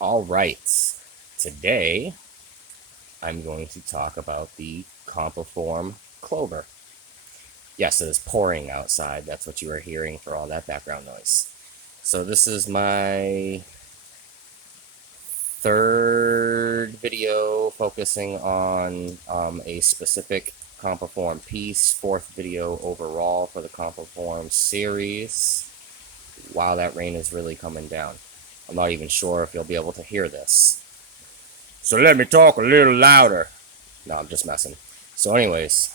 All right, today I'm going to talk about the CompoForm Clover. Yes, it is pouring outside. That's what you are hearing for all that background noise. So this is my third video focusing on a specific CompoForm piece, fourth video overall for the CompoForm series. Wow, that rain is really coming down. I'm not even sure if you'll be able to hear this. So let me talk a little louder. No, I'm just messing. So anyways,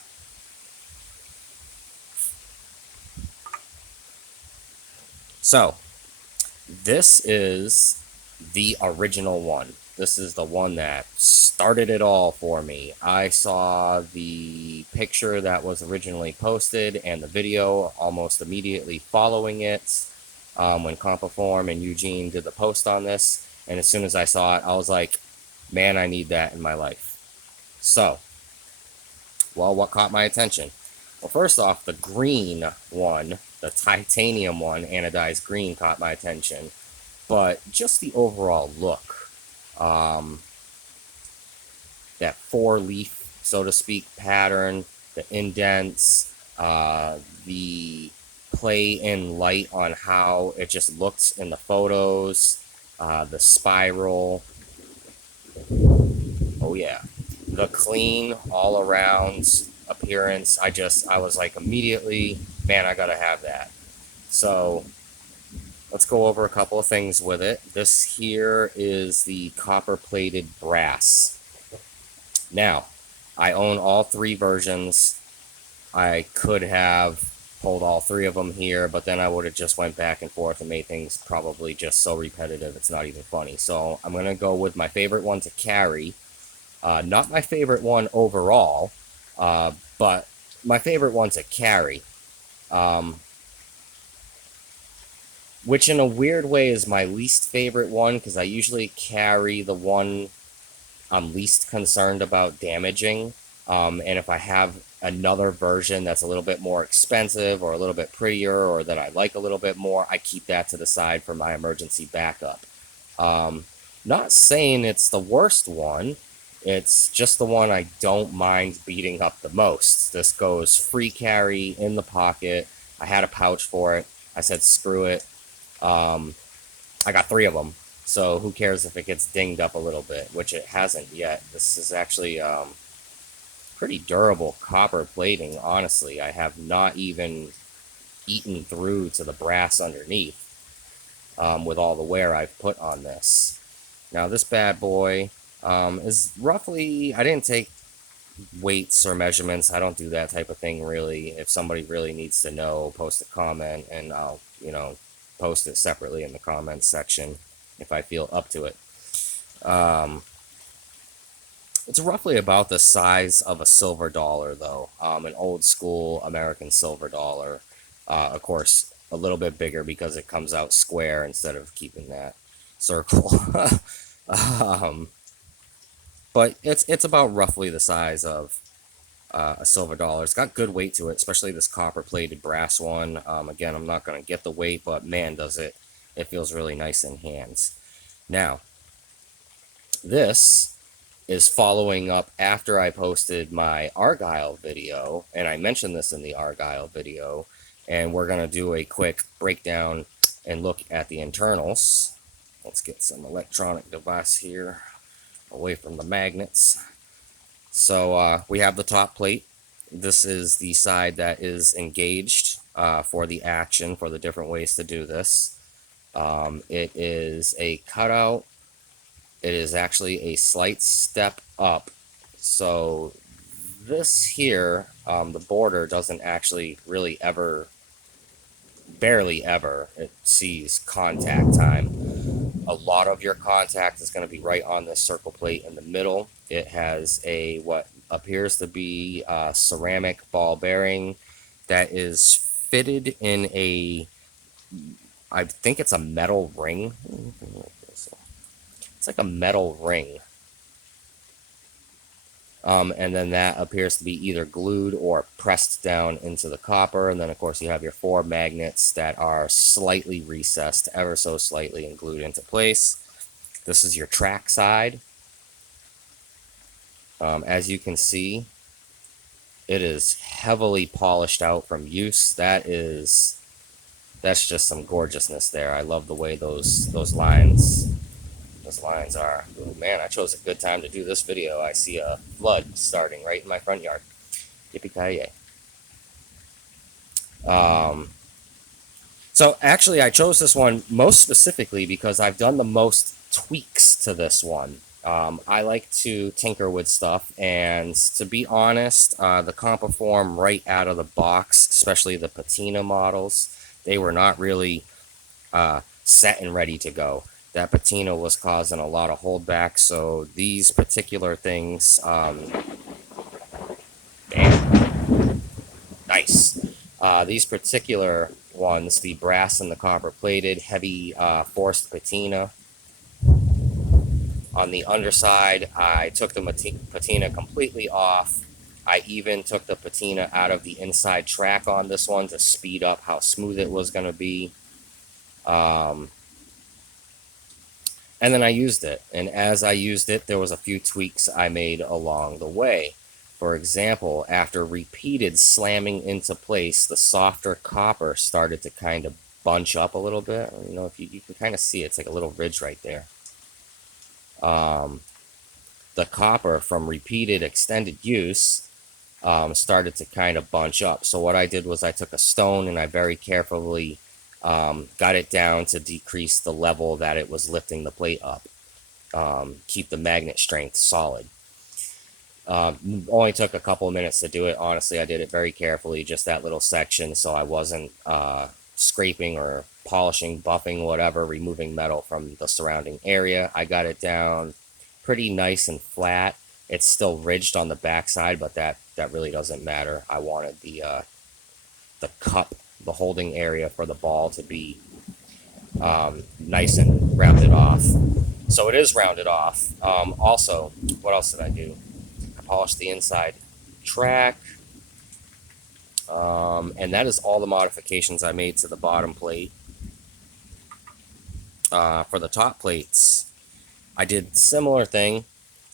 so this is the original one. This is the one that started it all for me. I saw the picture that was originally posted and the video almost immediately following it when CompoForm and Eugene did the post on this. And as soon as I saw it, I was like, man, I need that in my life. So, well, what caught my attention? Well, first off, the green one, the titanium one, anodized green, caught my attention. But just the overall look, um, that four-leaf, so to speak, pattern, the indents, the play in light on how it just looks in the photos, the spiral. Oh yeah, the clean all around appearance. I was like immediately, man, I gotta have that. So let's go over a couple of things with it. This here is the copper plated brass. Now, I own all three versions. I could have pulled all three of them here, but then I would have just went back and forth and made things probably just so repetitive it's not even funny. So I'm going to go with my favorite one to carry. Not my favorite one overall, but my favorite one to carry. Which in a weird way is my least favorite one because I usually carry the one I'm least concerned about damaging. And if I have another version that's a little bit more expensive or a little bit prettier or that I like a little bit more, I keep that to the side for my emergency backup. Not saying it's the worst one, it's just the one I don't mind beating up the most. This goes free carry in the pocket. I had a pouch for it. I said, screw it. I got three of them. So who cares if it gets dinged up a little bit, which it hasn't yet. This is actually pretty durable copper plating, honestly. I have not even eaten through to the brass underneath with all the wear I've put on this. Now this bad boy is roughly, I didn't take weights or measurements. I don't do that type of thing really. If somebody really needs to know, post a comment and I'll, post it separately in the comments section if I feel up to it. It's roughly about the size of a silver dollar, though, an old school American silver dollar. Of course, a little bit bigger because it comes out square instead of keeping that circle. um, but it's about roughly the size of a silver dollar. It's got good weight to it, especially this copper plated brass one. Again, I'm not going to get the weight, but man, does it. It feels really nice in hands. Now, this is following up after I posted my Argyle video, and I mentioned this in the Argyle video, and we're going to do a quick breakdown and look at the internals. Let's get some electronic device here away from the magnets. So we have the top plate. This is the side that is engaged for the action, for the different ways to do this. It is a cutout. It is actually a slight step up. So this here, the border doesn't actually really ever, barely ever, it sees contact time. A lot of your contact is going to be right on this circle plate in the middle. It has a what appears to be a ceramic ball bearing that is fitted in a, I think it's a metal ring. It's like a metal ring. And then that appears to be either glued or pressed down into the copper. And then, of course, you have your four magnets that are slightly recessed, ever so slightly, and glued into place. This is your track side. As you can see, it is heavily polished out from use. That's just some gorgeousness there. I love the way those lines are. Oh man, I chose a good time to do this video. I see a flood starting right in my front yard. Yippee-ki-yay. So actually, I chose this one most specifically because I've done the most tweaks to this one. I like to tinker with stuff, and to be honest, the CompoForm right out of the box, especially the patina models, they were not really set and ready to go. That patina was causing a lot of holdback, so these particular things, damn, nice. These particular ones, the brass and the copper plated, heavy forced patina. On the underside, I took the patina completely off. I even took the patina out of the inside track on this one to speed up how smooth it was going to be. And then I used it. And as I used it, there was a few tweaks I made along the way. For example, after repeated slamming into place, the softer copper started to kind of bunch up a little bit. You know, if you can kind of see it, it's like a little ridge right there. The copper from repeated extended use started to kind of bunch up. So what I did was I took a stone and I very carefully got it down to decrease the level that it was lifting the plate up. Keep the magnet strength solid. Only took a couple of minutes to do it. Honestly, I did it very carefully, just that little section, so I wasn't scraping or polishing, buffing, whatever, removing metal from the surrounding area. I got it down pretty nice and flat. It's still ridged on the backside, but that really doesn't matter. I wanted the cup, the holding area for the ball, to be nice and rounded off. So it is rounded off. Also, what else did I do? I polished the inside track. And that is all the modifications I made to the bottom plate. For the top plates, I did similar thing.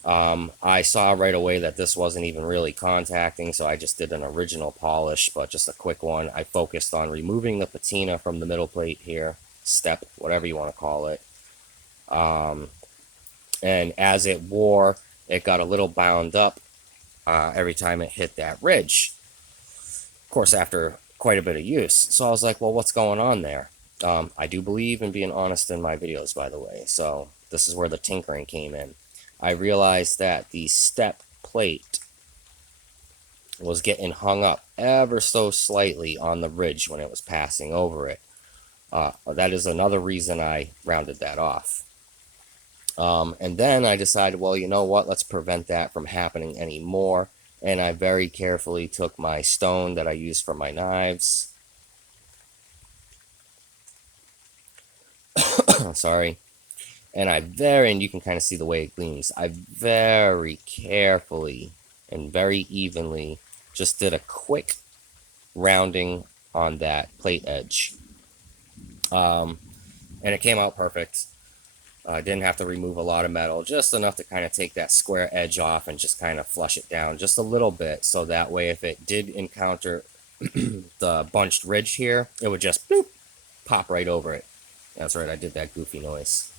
I saw right away that this wasn't even really contacting, so I just did an original polish, but just a quick one. I focused on removing the patina from the middle plate here, step, whatever you want to call it. And as it wore, it got a little bound up every time it hit that ridge. Of course, after quite a bit of use. So I was like, well, what's going on there? I do believe in being honest in my videos, by the way. So this is where the tinkering came in. I realized that the step plate was getting hung up ever so slightly on the ridge when it was passing over it. That is another reason I rounded that off. And then I decided, well, you know what? Let's prevent that from happening anymore. And I very carefully took my stone that I use for my knives. Sorry. And you can kind of see the way it gleams. I very carefully and very evenly just did a quick rounding on that plate edge. And it came out perfect. I didn't have to remove a lot of metal, just enough to kind of take that square edge off and just kind of flush it down just a little bit, so that way if it did encounter the bunched ridge here, it would just boop, pop right over it. That's right, I did that goofy noise.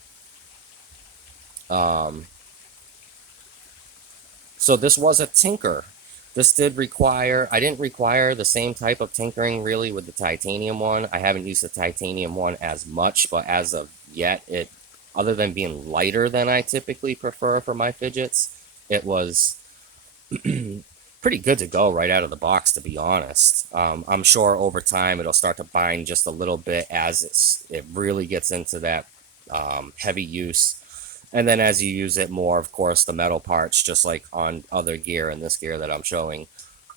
So this was a tinker. This did require, I didn't require the same type of tinkering really with the titanium one. I haven't used the titanium one as much, but as of yet, it, other than being lighter than I typically prefer for my fidgets, it was pretty good to go right out of the box, to be honest. I'm sure over time it'll start to bind just a little bit as it really gets into that heavy use. And then as you use it more, of course, the metal parts, just like on other gear and this gear that I'm showing,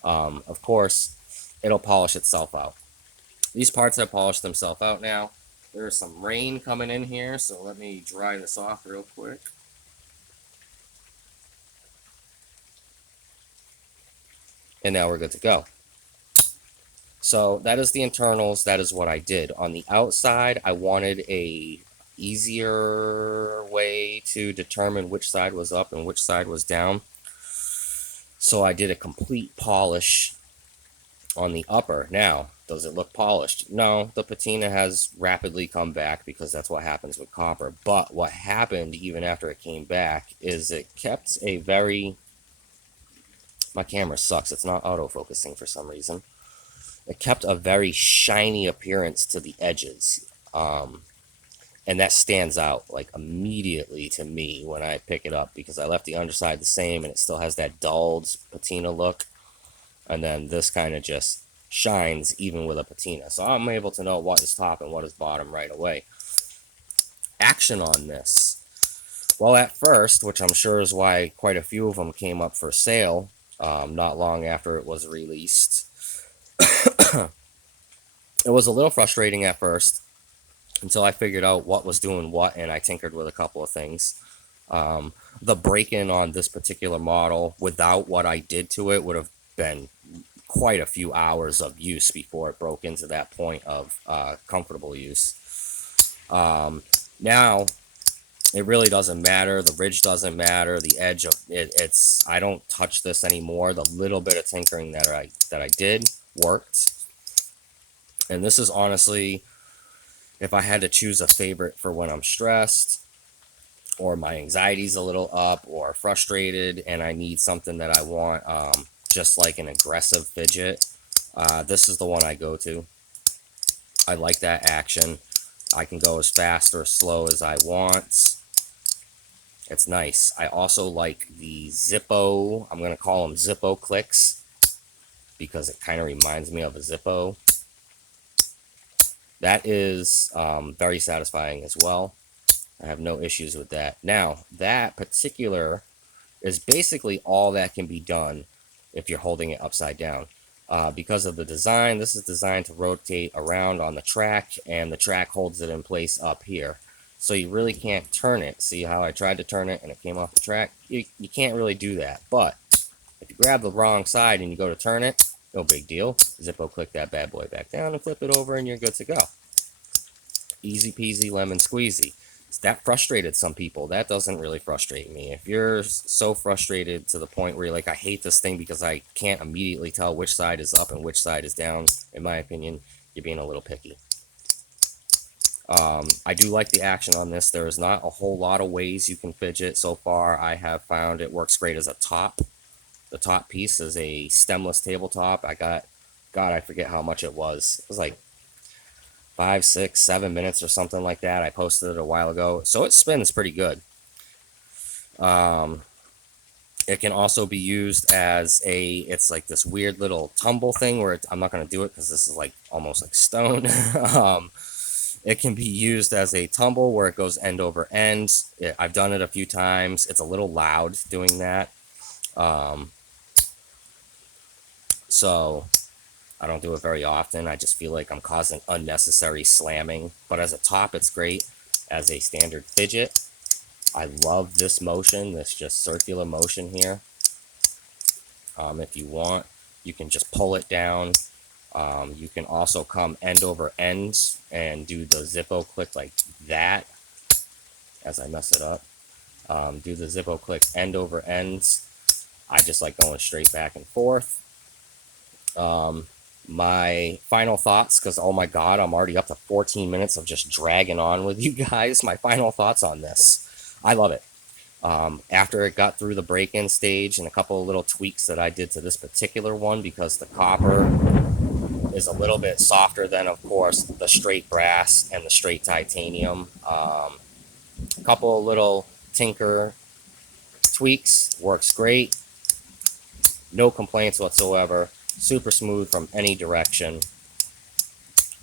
of course, it'll polish itself out. These parts have polished themselves out now. There's some rain coming in here, so let me dry this off real quick. And now we're good to go. So that is the internals. That is what I did. On the outside, I wanted a easier way to determine which side was up and which side was down. So I did a complete polish on the upper. Now, does it look polished? No, the patina has rapidly come back because that's what happens with copper. But what happened even after it came back is it kept a very... My camera sucks. It's not autofocusing for some reason. It kept a very shiny appearance to the edges. And that stands out like immediately to me when I pick it up because I left the underside the same and it still has that dulled patina look. And then this kind of just shines even with a patina. So I'm able to know what is top and what is bottom right away. Action on this. Well, at first, which I'm sure is why quite a few of them came up for sale not long after it was released, it was a little frustrating at first until I figured out what was doing what and I tinkered with a couple of things. The break-in on this particular model without what I did to it would have been quite a few hours of use before it broke into that point of comfortable use. Now, it really doesn't matter. The ridge doesn't matter. The edge of it's I don't touch this anymore. The little bit of tinkering that I did worked. And this is honestly, if I had to choose a favorite for when I'm stressed or my anxiety's a little up or frustrated and I need something that I want, just like an aggressive fidget, this is the one I go to. I like that action. I can go as fast or as slow as I want. It's nice. I also like the Zippo. I'm going to call them Zippo clicks because it kind of reminds me of a Zippo. That is very satisfying as well. I have no issues with that. Now, that particular is basically all that can be done if you're holding it upside down. Because of the design, this is designed to rotate around on the track, and the track holds it in place up here. So you really can't turn it. See how I tried to turn it and it came off the track? You can't really do that. But if you grab the wrong side and you go to turn it, no big deal. Zippo click that bad boy back down and flip it over and you're good to go. Easy peasy lemon squeezy. That frustrated some people. That doesn't really frustrate me. If you're so frustrated to the point where you're like, I hate this thing because I can't immediately tell which side is up and which side is down, in my opinion, you're being a little picky. I do like the action on this. There is not a whole lot of ways you can fidget. So far, I have found it works great as a top. The top piece is a stemless tabletop. I got, God, I forget how much it was. It was like 5, 6, 7 minutes or something like that. I posted it a while ago. So it spins pretty good. It can also be used as it's like this weird little tumble thing where I'm not going to do it because this is like almost like stone. It can be used as a tumble where it goes end over end. I've done it a few times. It's a little loud doing that. So I don't do it very often. I just feel like I'm causing unnecessary slamming. But as a top, it's great. As a standard fidget, I love this motion, this just circular motion here. If you want, you can just pull it down. You can also come end over end and do the Zippo click like that as I mess it up. Do the Zippo click end over end. I just like going straight back and forth. My final thoughts, because oh my god, I'm already up to 14 minutes of just dragging on with you guys. My final thoughts on this. I love it. After it got through the break-in stage and a couple of little tweaks that I did to this particular one, because the copper is a little bit softer than, of course, the straight brass and the straight titanium. A couple of little tinker tweaks, works great. No complaints whatsoever. Super smooth from any direction.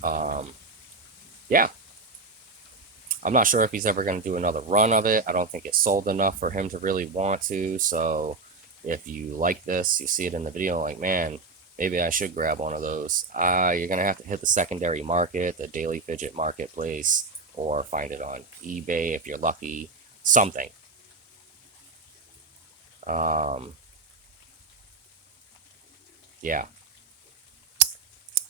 Yeah. I'm not sure if he's ever going to do another run of it. I don't think it sold enough for him to really want to. So if you like this, you see it in the video, like, man, maybe I should grab one of those. You're going to have to hit the secondary market, the daily fidget marketplace, or find it on eBay if you're lucky. Something. Yeah.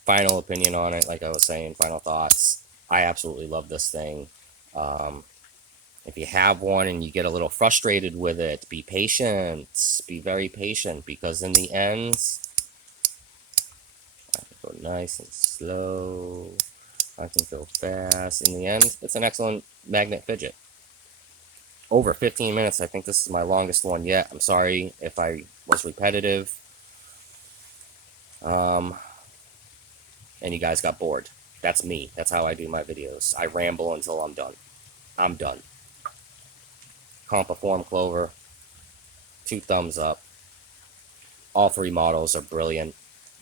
Final opinion on it, like I was saying, final thoughts. I absolutely love this thing. If you have one and you get a little frustrated with it, be patient. Be very patient, because in the end, I can go nice and slow. I can go fast. In the end, it's an excellent magnet fidget. Over 15 minutes. I think this is my longest one yet. I'm sorry if I was repetitive. And you guys got bored. That's me. That's how I do my videos. I ramble until I'm done. I'm done. CompoForm Clover, 2 thumbs up. All 3 models are brilliant.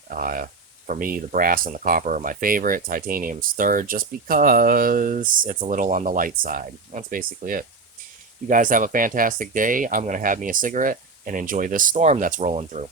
For me, the brass and the copper are my favorite. Titanium's third, just because it's a little on the light side. That's basically it. You guys have a fantastic day. I'm going to have me a cigarette and enjoy this storm that's rolling through.